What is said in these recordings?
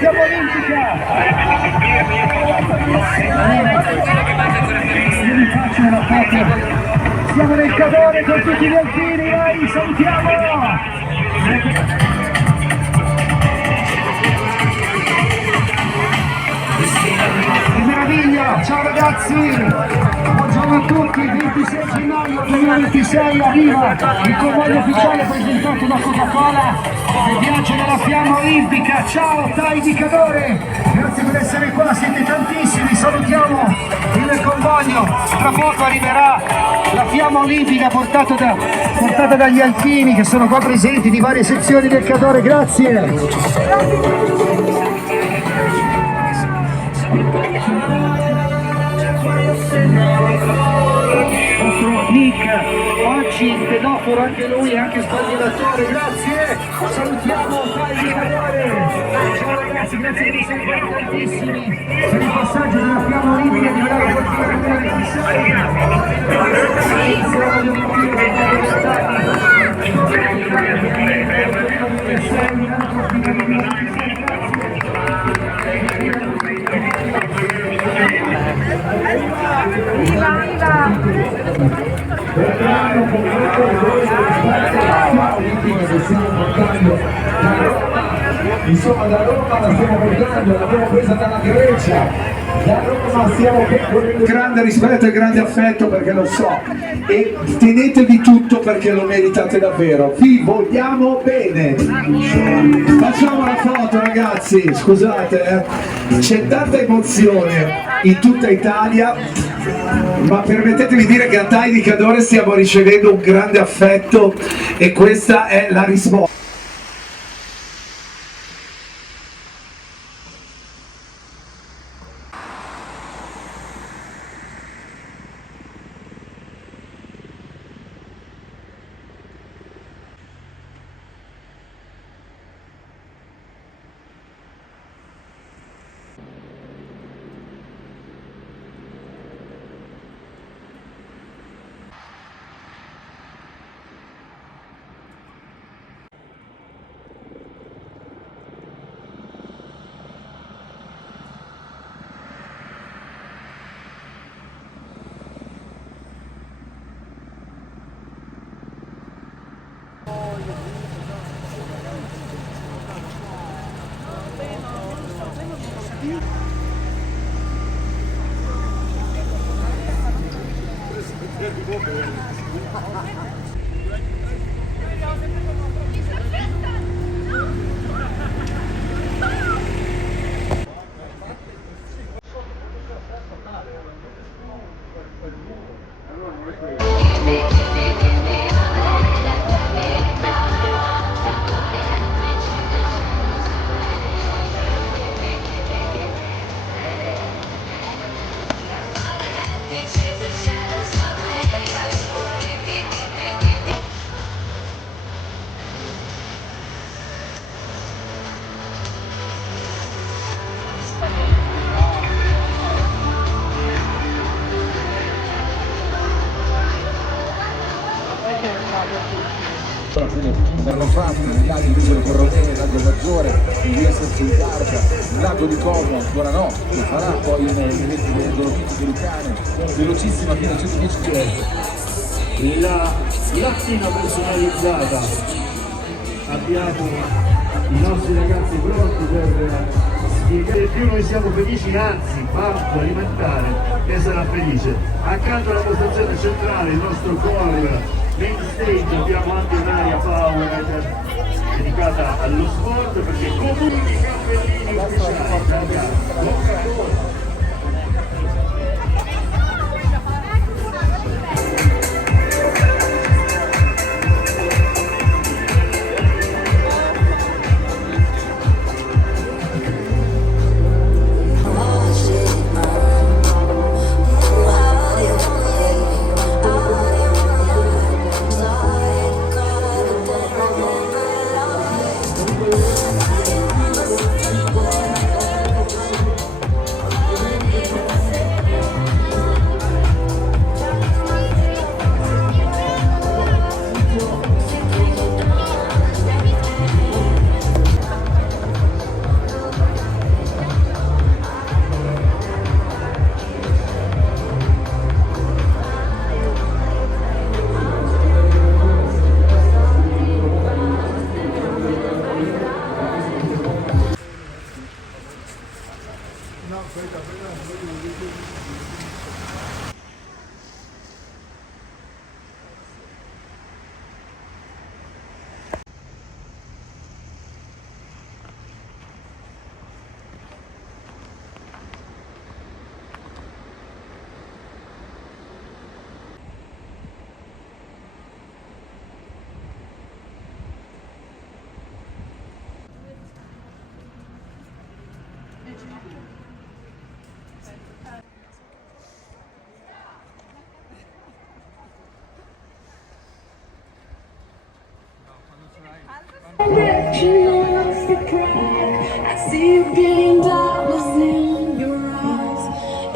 fiamma olimpica. Siamo nel Cadore con tutti gli alpini, vai, salutiamo! Che meraviglia! Ciao ragazzi! Buongiorno a tutti, 26 gennaio 2026 arriva il convoglio ufficiale presentato da Coca-Cola del viaggio della fiamma olimpica. Ciao TAI di Cadore! Grazie per essere qua, siete tantissimi, salutiamo il convoglio. Tra poco arriverà la fiamma olimpica portata dagli alpini che sono qua presenti di varie sezioni del Cadore. Grazie! Nick, oggi il pedoforo anche lui, anche sbagliatore, grazie, salutiamo TAI di Cadore, ciao ragazzi, grazie per essere qua tantissimi, per il passaggio della fiamma olimpica di Milano Cortina 2026, insomma da Roma la stiamo portando, l'abbiamo presa dalla Grecia, da Roma stiamo con grande rispetto e grande affetto perché lo so, e tenetevi tutto perché lo meritate davvero, vi vogliamo bene. Facciamo la foto ragazzi, scusate, c'è tanta emozione in tutta Italia, ma permettetemi di dire che a TAI di Cadore stiamo ricevendo un grande affetto e questa è la risposta. Verrò fatto nei laghi di Isole Corronee, il lago Maggiore, in via Sergio Garcia, il lago di Como ancora no, lo farà poi nei eventi delle Dolomiti di Lucane, velocissima fino a 110 km. La lattina personalizzata, abbiamo i nostri ragazzi pronti per spiegare più, noi siamo felici, anzi Babbo Alimentare ne sarà felice. Accanto alla postazione centrale, il nostro core main stage, abbiamo anche un'area power dedicata allo sport, perché comunque i cappellini ufficiali. I see $1 billion in your eyes,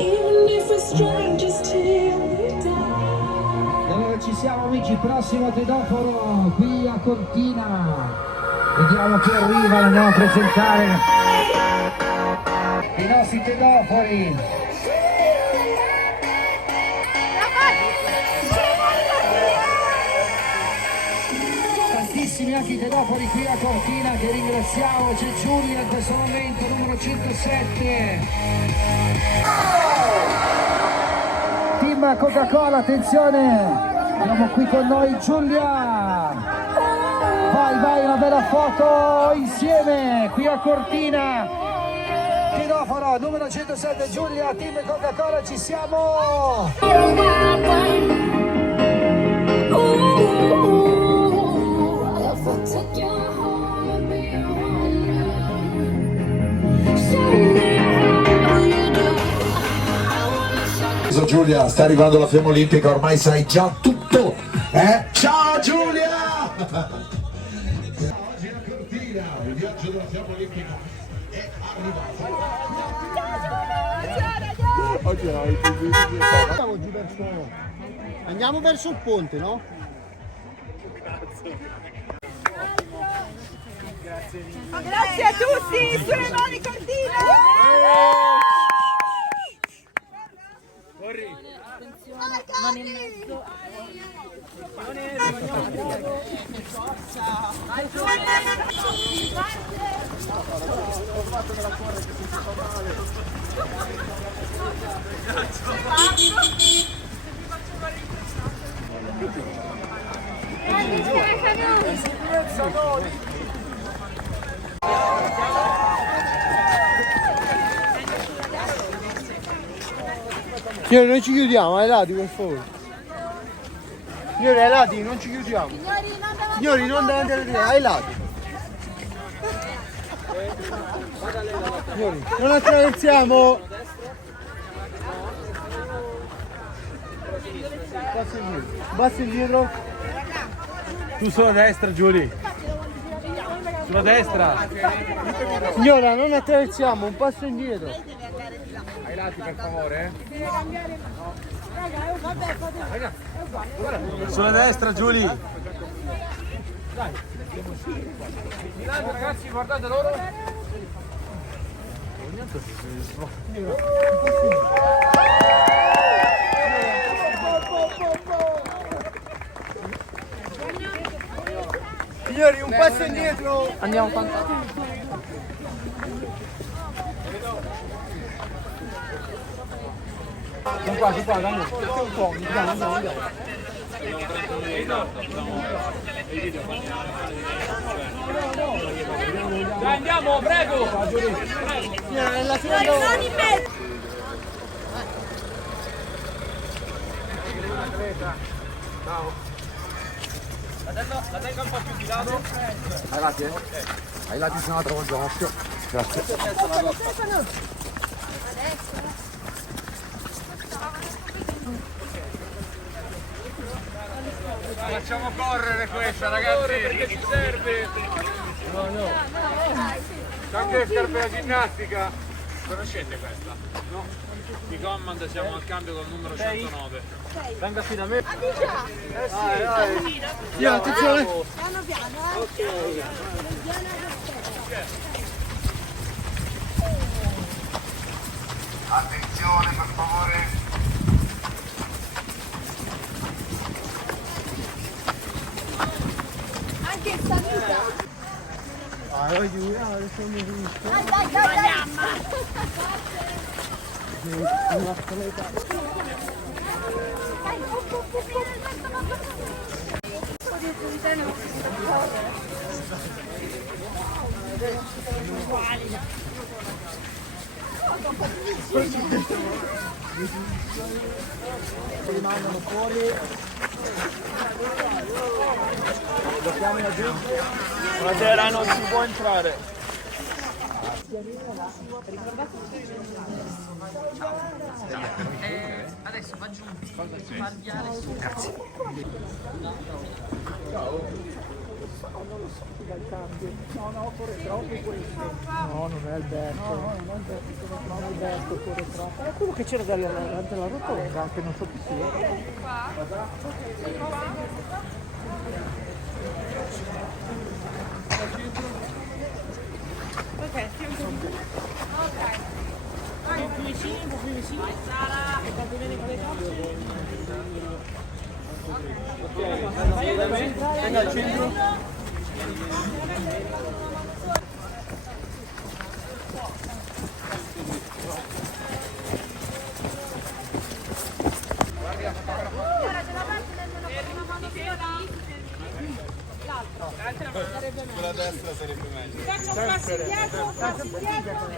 even if we're strangers till we die. Allora ci siamo amici, prossimo Tedoforo qui a Cortina. Vediamo chi arriva, andiamo a presentare i nostri Tedofori. Tantissimi anche i Tedofori qui a Cortina che ringraziamo, c'è Giulia in questo momento, numero 107. Team Coca-Cola, attenzione! Abbiamo qui con noi Giulia! Vai, una bella foto insieme qui a Cortina! Tedoforo, numero 107 Giulia, Team Coca-Cola, ci siamo! Giulia, sta arrivando la Fiamma Olimpica, ormai sai già tutto, eh? Ciao Giulia! Oggi a Cortina, il viaggio della Fiamma Olimpica è arrivato. Andiamo verso il ponte, no? Grazie a tutti, sulle mani Cortina! Mani in mezzo. Signori, non ci chiudiamo, ai lati per favore. Signori, ai lati, non ci chiudiamo. Signori, non davanti alle tre, ai lati. Signori, non attraversiamo. Basta indietro. Tu sulla destra, Giulia. Sulla destra. Signora, non attraversiamo, un passo indietro. Ai lati per favore. Sulla destra, Giulia. Dai. Di là, ragazzi, guardate loro. Signori, un passo indietro. Andiamo quanto? Di qua, dammi. Un po', andiamo. Dai, andiamo, prego. Signora, nella seconda. La tenga un po' più di lato. Ai lati, eh? Ai lati se no trovo il ginocchio. Grazie. Facciamo correre questa, ragazzi. Perché ci serve. No. C'è anche le scarpe da ginnastica. Conoscete questa? No. Di Command siamo al cambio col numero 109. Venga qui da me. Sì, attenzione. Piano piano, Attenzione per favore. Anche salita. Vai, giù, adesso mi finisco. Dai. Rimangono fuori. Blocchiamo la giù. Buonasera, non si può entrare. Adesso faccio un parziale su. Grazie. No, corre troppo questo. No, non è Alberto. No, non è Alberto. Non è Alberto, corre troppo. È quello che c'era davanti alla rotonda, che non so chi sia. Ok, siamo qui. Ok. Un po' più vicini, un po' più vicini. Sara, fate vedere con le cose. Venga al centro. Quella destra sarebbe meglio. Faccio un passo indietro, un passo indietro.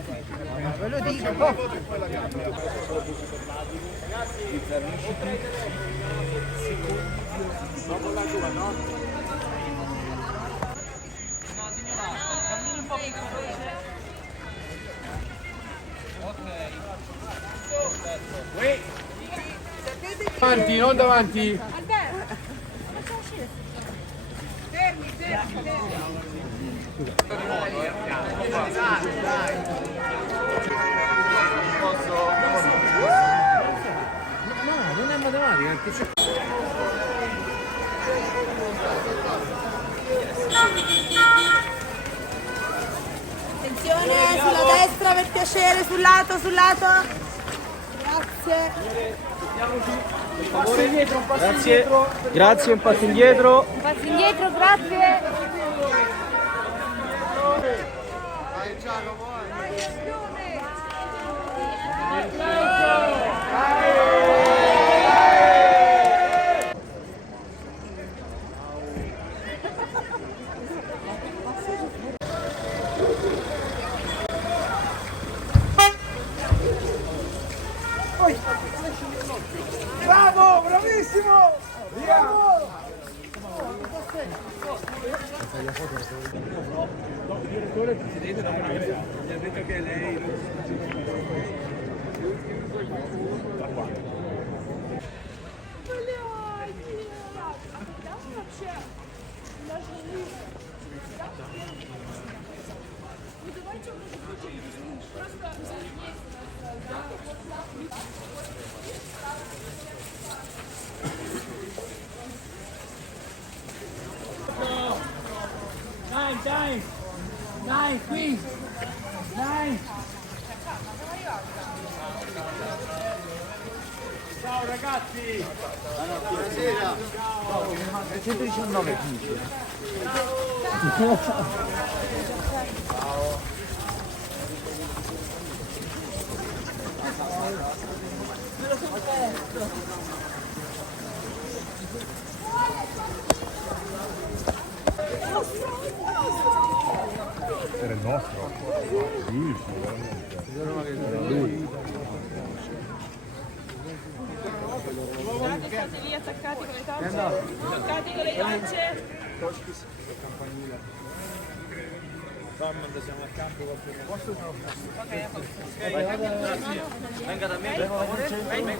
Ve lo dico. Dopo la tua, no? No, signora, cammini un po' più veloce. Ok. Davanti, non davanti. Alberto, facciamo uscire. Fermi, fermi, fermi. No, non è matematica, che c'è. Attenzione, sulla destra per piacere, sul lato, sul lato. Grazie. Grazie, un passo indietro. Un passo indietro, grazie. Bravo, bravissimo! Bravo! Dai, qui! Dai! Ciao ragazzi! Buonasera! 319 finisce. Era il nostro? Sì, sicuramente. State lì attaccati con le torce. Attaccati con le torce. Siamo a campo qualcuno. Posso stare a campo? Ok, venga da me, per favore. Venga,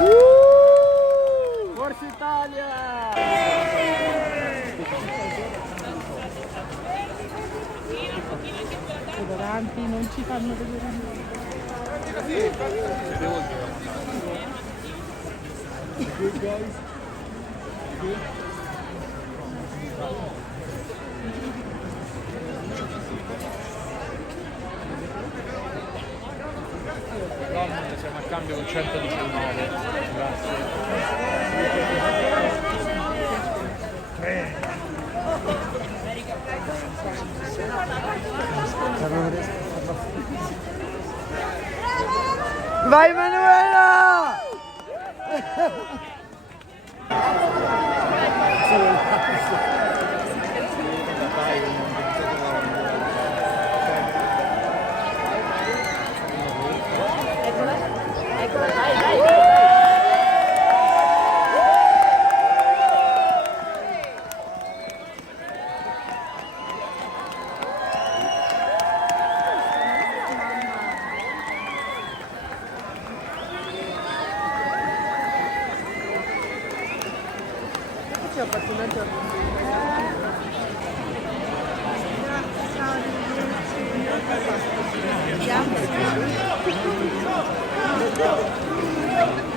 Woo! fanno vedere Dortmund siamo a cambio con 119. Vai Manuela! Ciao.